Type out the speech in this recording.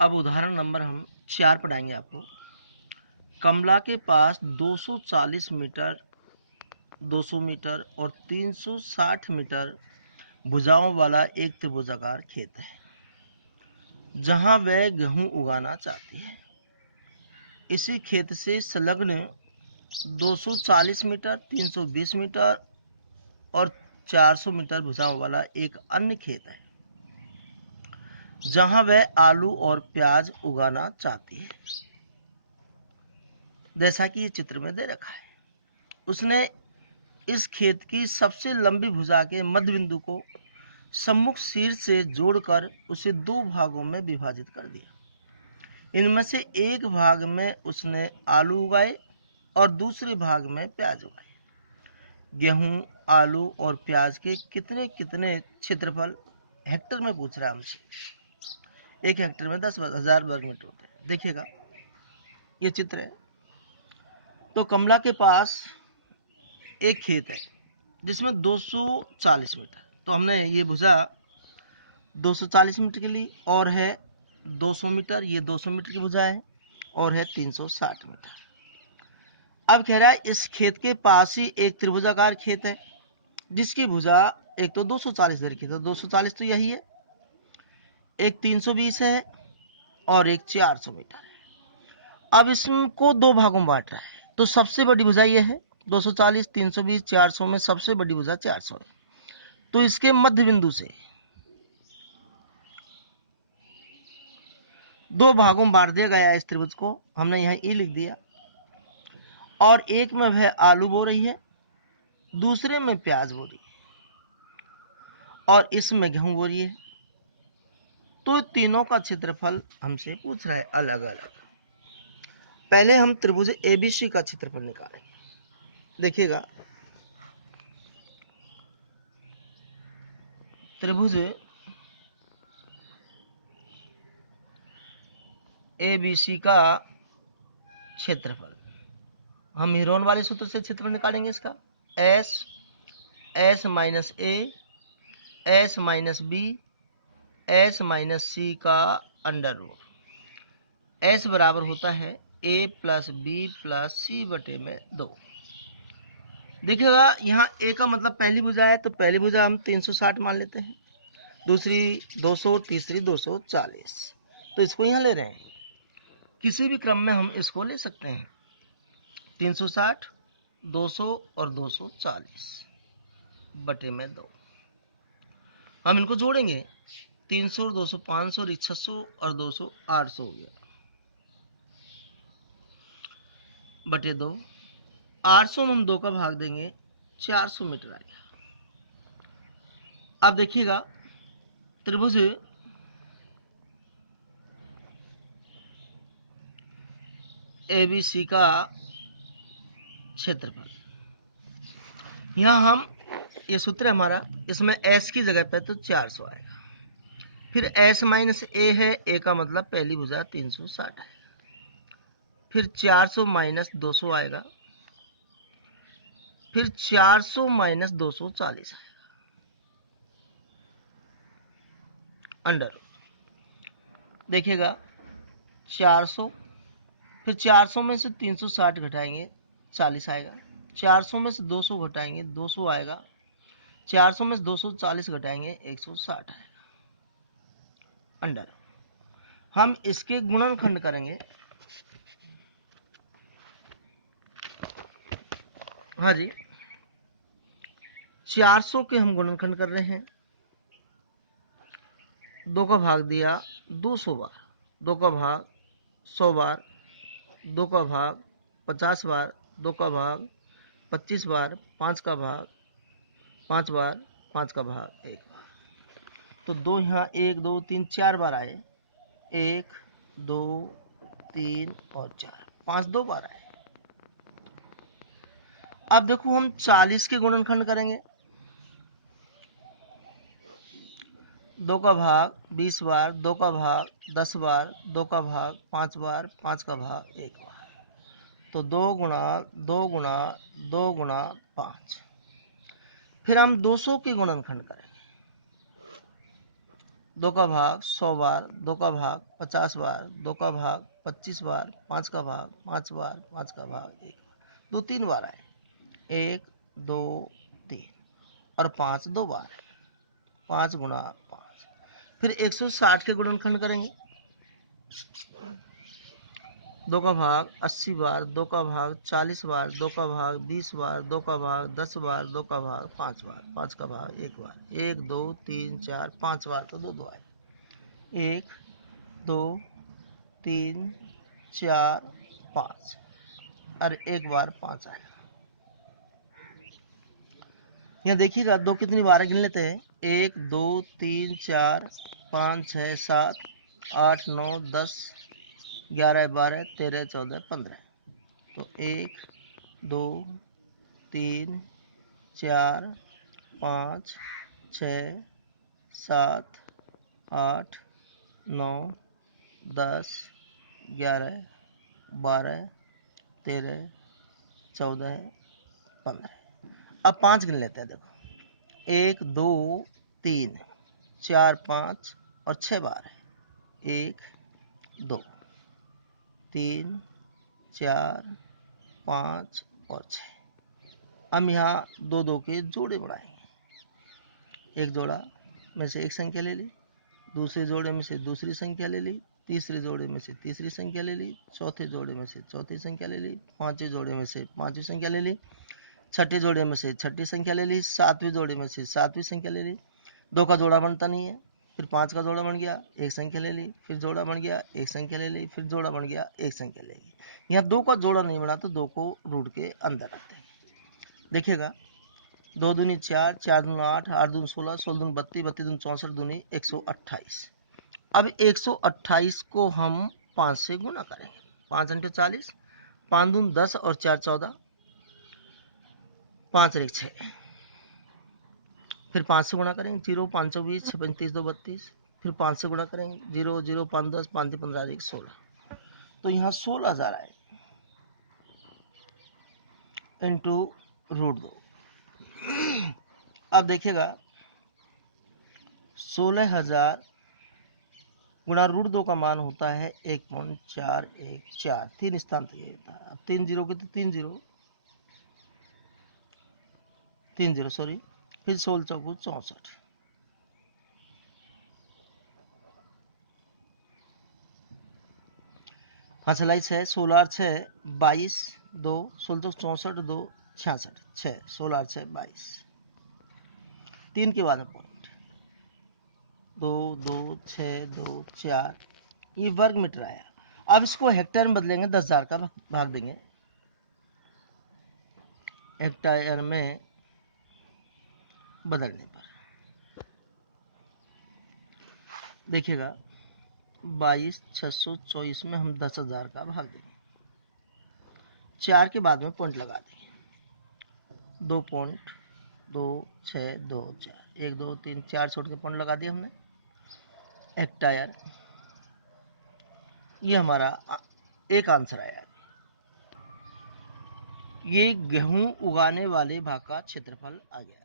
अब उदाहरण नंबर हम 4 पढ़ाएंगे आपको। कमला के पास 240 मीटर, 200 मीटर और 360 मीटर भुजाओं वाला एक त्रिभुजाकार खेत है, जहां वह गेहूं उगाना चाहती है। इसी खेत से संलग्न 240 मीटर, 320 मीटर और 400 मीटर भुजाओं वाला एक अन्य खेत है, जहां वह आलू और प्याज उगाना चाहती है। जैसा कि ये चित्र में दे रखा है, उसने इस खेत की सबसे लंबी भुजा के मध्य बिंदु को सम्मुख शीर्ष से जोड़कर उसे 2 भागों में विभाजित कर दिया। इनमें से एक भाग में उसने आलू उगाए और दूसरे भाग में प्याज उगाए। गेहूं, आलू और प्याज के कितने कितने क्षेत्रफल, हेक्टर में पूछ रहा है हमसे। एक हेक्टर में 10,000 वर्ग मीटर होते हैं। देखिएगा, ये चित्र है। तो कमला के पास एक खेत है जिसमें 240 मीटर, तो हमने ये भुजा 240 मीटर के लिए, और है 200 मीटर, ये 200 मीटर की भुजा है, और है 360 मीटर। अब कह रहा है इस खेत के पास ही एक त्रिभुजाकार खेत है जिसकी भुजा एक तो 240 इधर की, तो 240 तो यही है, एक 320 है और एक 400 मीटर है। अब इसको 2 भागों में बांट रहा है, तो सबसे बड़ी भुजा ये है 240, 320, 400 में सबसे बड़ी भुजा 400 है। तो इसके मध्य बिंदु से 2 भागों में बांट दिया गया इस त्रिभुज को। हमने यहाँ ई लिख दिया, और एक में वह आलू बो रही है, दूसरे में प्याज बो रही है, और इसमें गेहूं बो रही है। तो तीनों का क्षेत्रफल हमसे पूछ रहा है अलग अलग। पहले हम त्रिभुज एबीसी का क्षेत्रफल निकालेंगे। देखिएगा, त्रिभुज एबीसी का क्षेत्रफल हम हीरोन वाले सूत्र से क्षेत्रफल निकालेंगे। इसका S, S minus A, S minus B, S minus C का अंडर रूट। एस बराबर होता है A plus B plus C बटे में 2। देखिएगा, यहाँ ए का मतलब पहली भुजा है, तो पहली भुजा हम 360 मान लेते हैं, दूसरी 200, तीसरी 240, तो इसको यहाँ ले रहे हैं। किसी भी क्रम में हम इसको ले सकते हैं, 360, 200 और 240 बटे में 2। हम इनको जोड़ेंगे, 300 और 200 500 और 600 और 200 800 हो गया बटे 2। 800 में हम 2 का भाग देंगे, 400 मीटर आ गया। अब देखिएगा, त्रिभुज एबीसी का क्षेत्रफल, यहाँ हम ये सूत्र है हमारा, इसमें एस की जगह पे तो 400 आएगा। फिर एस माइनस ए है, ए का मतलब पहली भुजा 360 आएगा। फिर 400 माइनस 200 आएगा, फिर 400 माइनस 240 आएगा, अंडर। देखिएगा 400, फिर 400 में से 360 घटाएंगे 40 आएगा, 400 में से 200 घटाएंगे 200 आएगा, 400 में से 240 घटाएंगे 160 आएगा, अंडर। हम इसके गुणनखंड करेंगे। हाँ जी, 400 के हम गुणनखंड कर रहे हैं, 2 का भाग दिया 200 बार, 2 का भाग 100 बार, 2 का भाग 50 बार, 2 का भाग 25 बार, 5 का भाग 5 बार, 5 का भाग 1 बार। तो 2 यहाँ 1 2 3 4 बार आए, 1 2 3 और 4, 5 2 बार आए। अब देखो हम 40 के गुणनखंड करेंगे, 2 का भाग 20 बार, 2 का भाग 10 बार, 2 का भाग 5 बार, 5 का भाग 1 बार। तो 2 गुणा 2 गुणा 2 गुणा 5। फिर हम 200 के गुणनखंड करेंगे, 2 का भाग 100 बार, 2 का भाग 50 बार, 2 का भाग 25 बार, 5 का भाग 5 बार, 5 का भाग 1 बार, 2 3 बार आए, 1 2 3 और 5 2 बार, 5 गुणा 5। फिर 160 के गुणनखंड करेंगे, 2 का भाग 80 बार, 2 का भाग 40 बार, 2 का भाग 20 बार, 2 का भाग 10 बार, 2 का भाग 5 बार, 5 का भाग 1 बार, 1 2 3 4 5 बार तो 2 2 आए, 1 2 3 4 5 और 1 बार 5 आएगा। यहाँ देखिएगा 2 कितनी बार गिन लेते हैं, 1 2 3 4 5 6 7 8 9 10 11 12 13 14 15। तो 1 2 3 4 5 6 7 8 9 10 11 12 13 14 15। अब 5 गिन लेते हैं, देखो 1 2 3 4 5 और 6 बार है, 1 2 3 4 5 और 6। हम यहाँ 2 2 के जोड़े बढ़ाएंगे, एक जोड़ा में से एक संख्या ले ली, दूसरे जोड़े में से दूसरी संख्या ले ली, तीसरे जोड़े में से तीसरी संख्या ले ली, चौथे जोड़े में से चौथी संख्या ले ली, पांचवें जोड़े में से पांचवी संख्या ले ली, छठे जोड़े में से छठी संख्या ले ली, सातवें जोड़े में से सातवीं संख्या ले ली। 2 का जोड़ा बनता नहीं है, फिर 5 का जोड़ा बन गया, एक संख्या ले ली, फिर जोड़ा बन गया, एक संख्या ले ली, फिर जोड़ा बन गया, एक संख्या ले ली। यहाँ 2 का जोड़ा नहीं बना तो 2 को रूट के अंदर रखते हैं। देखिएगा 2 दूनी 4, 4 दूनी 8, 8 दूनी 16, 16 दूनी 32, 32 दूनी 64 दूनी 128। अब 128 को हम 5 से गुना करेंगे, 5 × 40, 5 दूनी 10 और 4 14, 5 और 1 6। फिर 5 से गुणा करेंगे, 0 5 20, 6 35 2 32। फिर 5 से गुणा करेंगे, 0 0 5 10, 5 15 1 16। तो यहाँ 16,000 आए इंटू √2। अब देखिएगा 16,000 गुणा √2 का मान होता है 1.414। 3 स्थान तक ये होता है। अब 3 जीरो के तो 3 जीरो, 3 जीरो सॉरी, फिर 16 चौको 64। फसलाई 6, 16 6 22, 2 16 64 2 66, 6 16 6 22। 3 के बाद में पॉइंट, 2 2 6 2 4, ये वर्ग मीटर आया। अब इसको हेक्टेयर में बदलेंगे, 10,000 का भाग देंगे हेक्टेयर में बदलने पर। देखिएगा 22,624 में हम 10,000 का भाग देंगे, 4 के बाद में पॉइंट लगा देंगे, 2.2 6 2 4, 1 2 3 4 छोड़ के पॉइंट लगा दिया हमने। हेक्टेयर, ये हमारा एक आंसर आया। ये गेहूं उगाने वाले भाग का क्षेत्रफल आ गया।